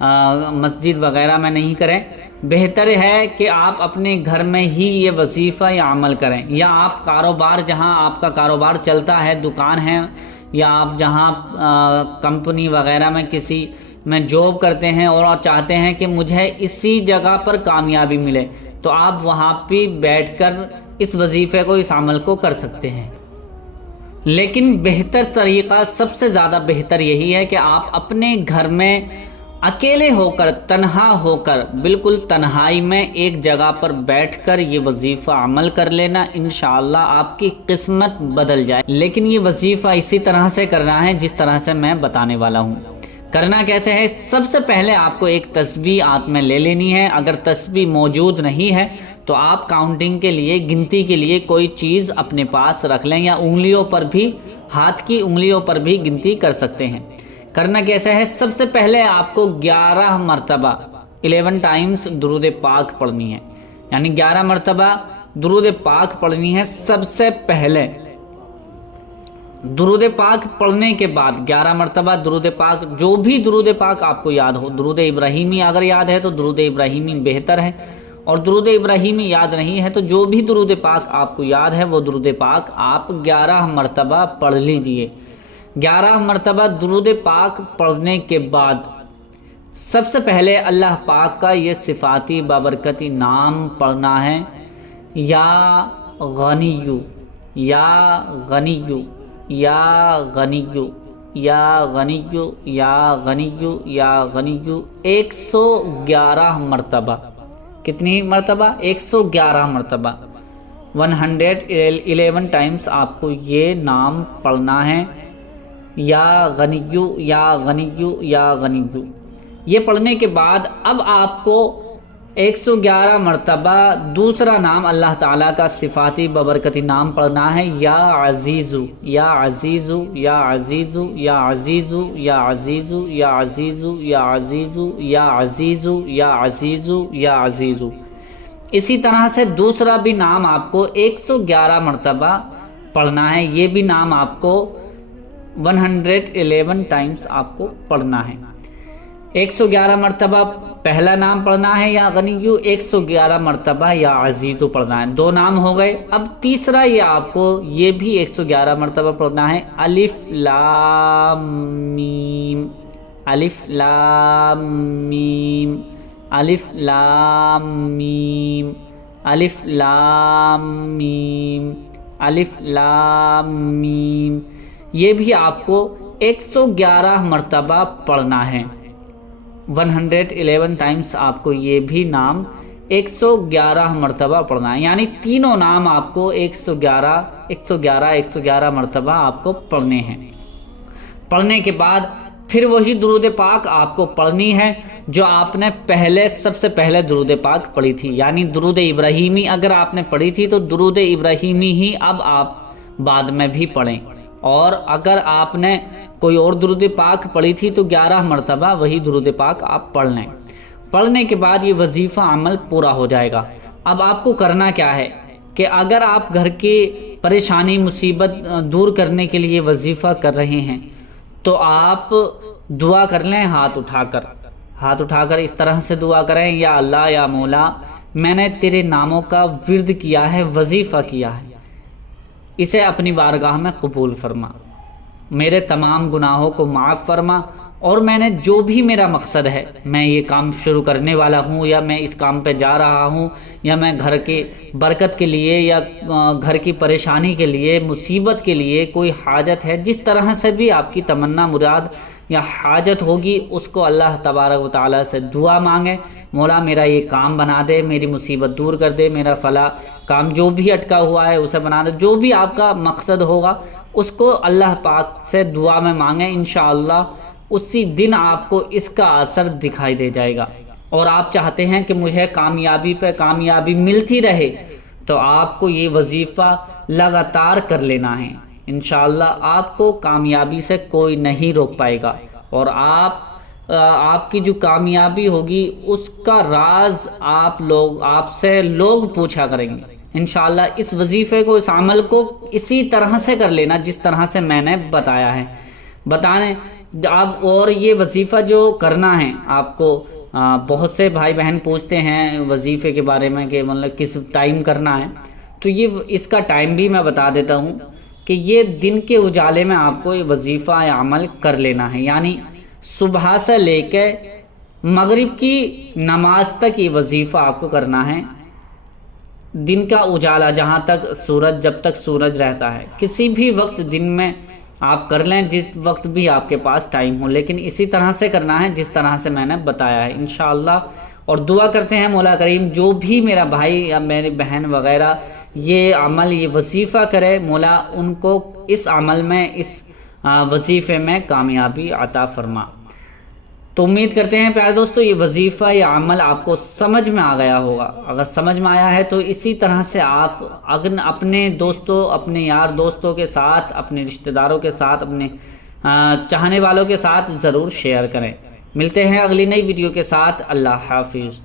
مسجد وغیرہ میں نہیں کریں، بہتر ہے کہ آپ اپنے گھر میں ہی یہ وظیفہ یا عمل کریں، یا آپ کاروبار، جہاں آپ کا کاروبار چلتا ہے، دکان ہے، یا آپ جہاں کمپنی وغیرہ میں کسی میں جاب کرتے ہیں اور چاہتے ہیں کہ مجھے اسی جگہ پر کامیابی ملے، تو آپ وہاں پہ بیٹھ کر اس وظیفے کو، اس عمل کو کر سکتے ہیں۔ لیکن بہتر طریقہ، سب سے زیادہ بہتر یہی ہے کہ آپ اپنے گھر میں اکیلے ہو کر، تنہا ہو کر، بالکل تنہائی میں ایک جگہ پر بیٹھ کر یہ وظیفہ عمل کر لینا، انشاءاللہ آپ کی قسمت بدل جائے۔ لیکن یہ وظیفہ اسی طرح سے کرنا ہے جس طرح سے میں بتانے والا ہوں۔ کرنا کیسے ہے؟ سب سے پہلے آپ کو ایک تسبیح ہاتھ میں لے لینی ہے۔ اگر تسبیح موجود نہیں ہے تو آپ کاؤنٹنگ کے لیے، گنتی کے لیے کوئی چیز اپنے پاس رکھ لیں، یا انگلیوں پر بھی، ہاتھ کی انگلیوں پر بھی گنتی کر سکتے ہیں۔ کرنا کیسے ہے؟ سب سے پہلے آپ کو 11 مرتبہ 11 ٹائمز درود پاک پڑھنی ہے، یعنی 11 مرتبہ درود پاک پڑھنی ہے۔ سب سے پہلے درود پاک پڑھنے کے بعد 11 مرتبہ درود پاک، جو بھی درود پاک آپ کو یاد ہو، درود ابراہیمی اگر یاد ہے تو درود ابراہیمی بہتر ہے، اور درود ابراہیمی یاد نہیں ہے تو جو بھی درود پاک آپ کو یاد ہے وہ درود پاک آپ 11 مرتبہ پڑھ لیجئے۔ 11 مرتبہ درود پاک پڑھنے کے بعد سب سے پہلے اللہ پاک کا یہ صفاتی بابرکتی نام پڑھنا ہے، یا غنیو، یا غنیو، یا غنیو، یا غنیو، یا غنیو، یا غنیو، 111 مرتبہ۔ کتنی مرتبہ؟ 111 مرتبہ، 111 ٹائمز آپ کو یہ نام پڑھنا ہے، یا غنیو، یا غنیو، یا غنیو۔ یہ پڑھنے کے بعد اب آپ کو 111 مرتبہ دوسرا نام اللہ تعالیٰ کا صفاتی ببرکتی نام پڑھنا ہے، یا عزیزو، یا عزیزو، یا عزیزو، یا عزیزو، یا عزیزو، یا عزیزو، یا عزیزو، یا عزیزو، یا عزیزو، یا عزیزو۔ اسی طرح سے دوسرا بھی نام آپ کو 111 مرتبہ پڑھنا ہے، یہ بھی نام آپ کو 111 ٹائمز آپ کو پڑھنا ہے۔ 111 مرتبہ پہلا نام پڑھنا ہے یا غنیو، 111 مرتبہ یا عزیزو پڑھنا ہے، 2 نام ہو گئے۔ اب تیسرا یہ آپ کو یہ بھی 111 مرتبہ پڑھنا ہے، الف لام میم، الف لام میم، الف لام میم، الف لام میم، الف لام میم۔ یہ بھی آپ کو 111 مرتبہ پڑھنا ہے، 111 ٹائمز آپ کو یہ بھی نام 111 مرتبہ پڑھنا ہے، یعنی تینوں نام آپ کو 111 مرتبہ آپ کو پڑھنے ہیں۔ پڑھنے کے بعد پھر وہی درود پاک آپ کو پڑھنی ہے جو آپ نے پہلے، سب سے پہلے درود پاک پڑھی تھی، یعنی درود ابراہیمی اگر آپ نے پڑھی تھی تو درود ابراہیمی ہی اب آپ بعد میں بھی پڑھیں، اور اگر آپ نے کوئی اور درود پاک پڑھی تھی تو 11 مرتبہ وہی درود پاک آپ پڑھ لیں۔ پڑھنے کے بعد یہ وظیفہ عمل پورا ہو جائے گا۔ اب آپ کو کرنا کیا ہے کہ اگر آپ گھر کی پریشانی مصیبت دور کرنے کے لیے وظیفہ کر رہے ہیں تو آپ دعا کر لیں، ہاتھ اٹھا کر اس طرح سے دعا کریں، یا اللہ، یا مولا، میں نے تیرے ناموں کا ورد کیا ہے، وظیفہ کیا ہے، اسے اپنی بارگاہ میں قبول فرما، میرے تمام گناہوں کو معاف فرما، اور میں نے جو بھی میرا مقصد ہے، میں یہ کام شروع کرنے والا ہوں، یا میں اس کام پہ جا رہا ہوں، یا میں گھر کے برکت کے لیے، یا گھر کی پریشانی کے لیے، مصیبت کے لیے کوئی حاجت ہے، جس طرح سے بھی آپ کی تمنا، مراد یا حاجت ہوگی، اس کو اللہ تبارک و تعالیٰ سے دعا مانگیں، مولا میرا یہ کام بنا دے، میری مصیبت دور کر دے، میرا فلاں کام جو بھی اٹکا ہوا ہے اسے بنا دے، جو بھی آپ کا مقصد ہوگا اس کو اللہ پاک سے دعا میں مانگیں، انشاءاللہ اسی دن آپ کو اس کا اثر دکھائی دے جائے گا۔ اور آپ چاہتے ہیں کہ مجھے کامیابی پہ کامیابی ملتی رہے تو آپ کو یہ وظیفہ لگاتار کر لینا ہے، انشاءاللہ آپ کو کامیابی سے کوئی نہیں روک پائے گا، اور آپ کی جو کامیابی ہوگی اس کا راز آپ سے لوگ پوچھا کریں گے۔ انشاءاللہ اس وظیفے کو، اس عمل کو اسی طرح سے کر لینا جس طرح سے میں نے بتایا ہے۔ بتانے آپ، اور یہ وظیفہ جو کرنا ہے آپ کو، بہت سے بھائی بہن پوچھتے ہیں وظیفے کے بارے میں کہ مطلب کس ٹائم کرنا ہے، تو یہ اس کا ٹائم بھی میں بتا دیتا ہوں کہ یہ دن کے اجالے میں آپ کو یہ وظیفہ یا عمل کر لینا ہے، یعنی صبح سے لے کے مغرب کی نماز تک یہ وظیفہ آپ کو کرنا ہے۔ دن کا اجالا جہاں تک سورج، جب تک سورج رہتا ہے، کسی بھی وقت دن میں آپ کر لیں، جس وقت بھی آپ کے پاس ٹائم ہو، لیکن اسی طرح سے کرنا ہے جس طرح سے میں نے بتایا ہے انشاءاللہ۔ اور دعا کرتے ہیں مولا کریم جو بھی میرا بھائی یا میری بہن وغیرہ یہ عمل، یہ وظیفہ کرے، مولا ان کو اس عمل میں، اس وظیفے میں کامیابی عطا فرما۔ تو امید کرتے ہیں پیارے دوستو یہ وظیفہ، یہ عمل آپ کو سمجھ میں آ گیا ہوگا۔ اگر سمجھ میں آیا ہے تو اسی طرح سے آپ اپنے دوستوں، اپنے یار دوستوں کے ساتھ، اپنے رشتہ داروں کے ساتھ، اپنے چاہنے والوں کے ساتھ ضرور شیئر کریں۔ ملتے ہیں اگلی نئی ویڈیو کے ساتھ۔ اللہ حافظ۔